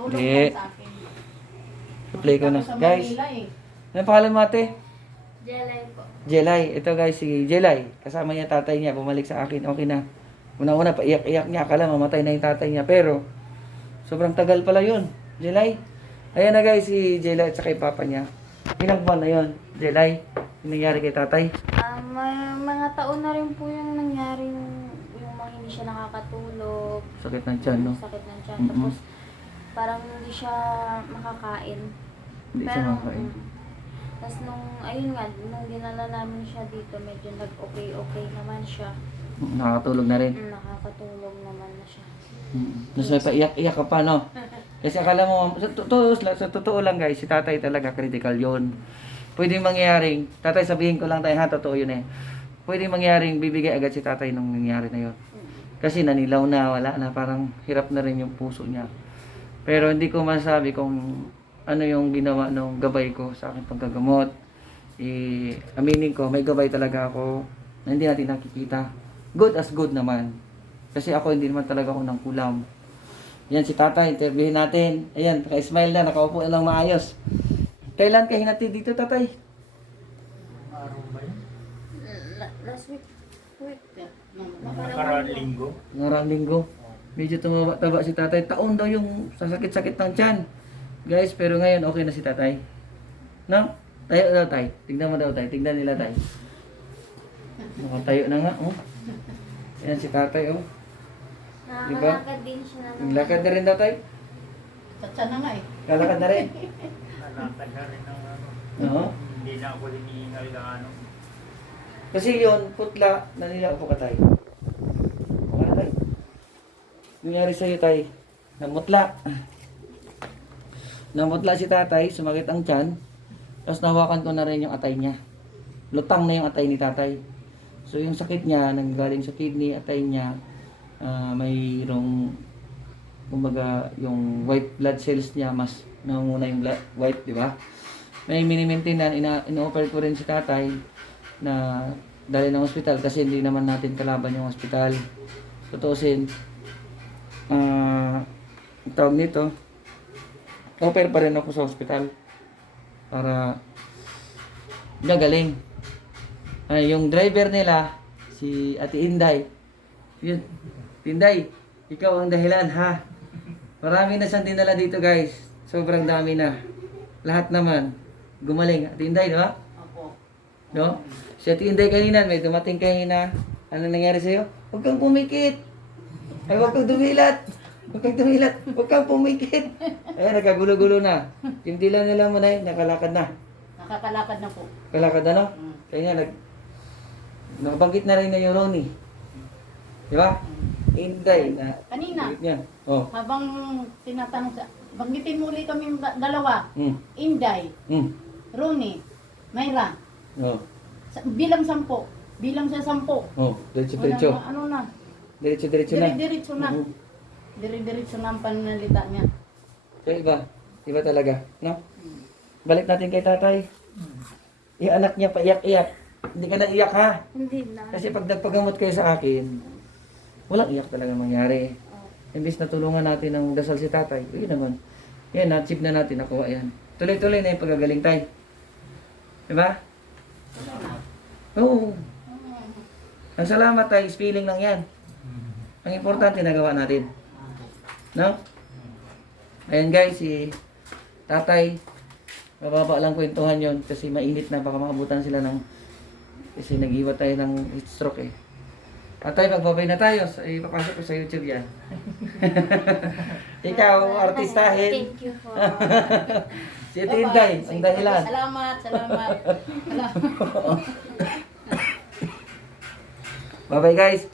Tulong Hindi. yan sa akin. Play ko na. Tapos sa Guys, Manila eh. ano pangalan mo ate? Jelay po. Jelay. Ito guys, si Jelay. Kasama niya tatay niya. Bumalik sa akin. Okay na. Una-una, paiyak-iyak niya. Akala mamatay na yung tatay niya. Pero, sobrang tagal pala yun. Jelay. Ayan na guys, si Jelay at saka yung papa niya. Ilang buwan na yun, Jelay? Yung nangyari kay tatay? May mga taon na rin po yung nangyari yung mga hindi siya nakakatulog. Sakit ng tiyan, no? Sakit ng tiyan. Mm-mm. Tapos parang hindi siya makakain. Hindi siya makakain. Tapos ayun nga, nung dinala namin siya dito, medyo nag-okay naman siya. Nakakatulog na rin. Nakakatulog naman na siya. Tapos may paiyak-iyak ka pa, no? Kasi akala mo, sa totoo lang guys, si tatay talaga critical yon. Pwede mangyaring, tatay sabihin ko lang tayo ha, totoo yun eh. Pwede mangyaring bibigay agad si tatay nung nangyari na yun. Kasi nanilaw na, wala na, parang hirap na rin yung puso niya. Pero hindi ko masabi kung ano yung ginawa nung gabay ko sa aking paggagamot. Aminin ko, may gabay talaga ako na hindi natin nakikita. Good as good naman. Kasi ako hindi naman talaga ako ng kulam. Yan si tatay, interviewin natin. Ayan, naka-smile na, nakaupo na lang maayos. Kailan ka hinatid dito, tatay? Last week. Nakaraan linggo. Ngaraang linggo. Medyo tumaba-taba si tatay. Taon daw yung sasakit-sakit ng tiyan. Guys, pero ngayon okay na si tatay. No? Tayo daw tay. Tignan mo daw tay. Tignan nila tay. Nakatayo na nga. Oh. Ayan si tatay. Oh. Nakakalakad din siya na naman. Naglakad na rin daw tay. Tatsa na nga eh. Lalakad na rin. Nalakad na rin ng ano. Oo. Hindi na ako hinihingal na ano. Kasi yun, putla, nanila po ka tay. Wala tay. Nangyari sa'yo tay. Namutla. Namutla si tatay, sumakit ang tiyan. Tapos nahawakan ko na rin yung atay niya. Lutang na yung atay ni tatay. So yung sakit niya, nanggaling sa kidney, atay niya, mayroong, kumbaga, yung white blood cells niya, mas nangunguna yung white, di ba? May mini-maintain ina-offer ko rin si tatay na dali ng ospital kasi hindi naman natin kalaban yung ospital. Tutusin, tawag nito, offer pa rin ako sa ospital para gagaling. Yung driver nila, si Ate Inday, yun, Inday, ikaw ang dahilan ha. Marami na siyang dinala dito guys. Sobrang dami na. Lahat naman, gumaling. Ate Inday, di ba? Opo. No? Si Ate Inday kanina, may dumating kanina. Ano nangyari sa'yo? Huwag kang pumikit. Ay, huwag kang dumilat. Huwag kang dumilat. Huwag kang pumikit. Ay, nagkagulo-gulo na. Yung dila nila mo na yun, nakalakad na. Nakakalakad na po. Kalakad na, no? Kaya nga, nakabanggit na rin na yung Ronnie. Di ba? Inday na. Kanina, Yan. Oh. habang tinatanong sa... Banggitin mo ulit kami dalawa. Mm. Inday, Mm. Ronnie, Mayra. Oh. Bilang 10. Bilang sa 10. Oh. Diretso-diretso. Ano na? Diretso-diretso na. Dire-diretso na. Mhm. Dire-diretso na ang pananalita niya. So, iba. Iba talaga. No? Balik natin kay tatay. Yung anak niya paiyak-iyak. Hindi ka na iyak ha. Hindi na. Kasi pag nagpagamot kayo sa akin, walang iyak talaga mangyari. Imbis na tulungan natin ng dasal si tatay, yun naman. Yan, na-achieve na natin, nakuha yan. Tuloy-tuloy na yung pagagaling tayo. Diba? Oo. Ang salamat tayo, is feeling lang yan. Ang importante, nagawa natin. No? Ayan guys, si tatay, mababa lang kwentuhan yon kasi mainit na, baka maabutan sila ng, kasi nag-iwa tayo ng heat stroke eh. Tatay, magbabay na tayo. Ipapasok ko sa YouTube yan. Ikaw, artistahin. Thank you po. Si Ate Inday, ang dahilan. Salamat. Bye-bye guys.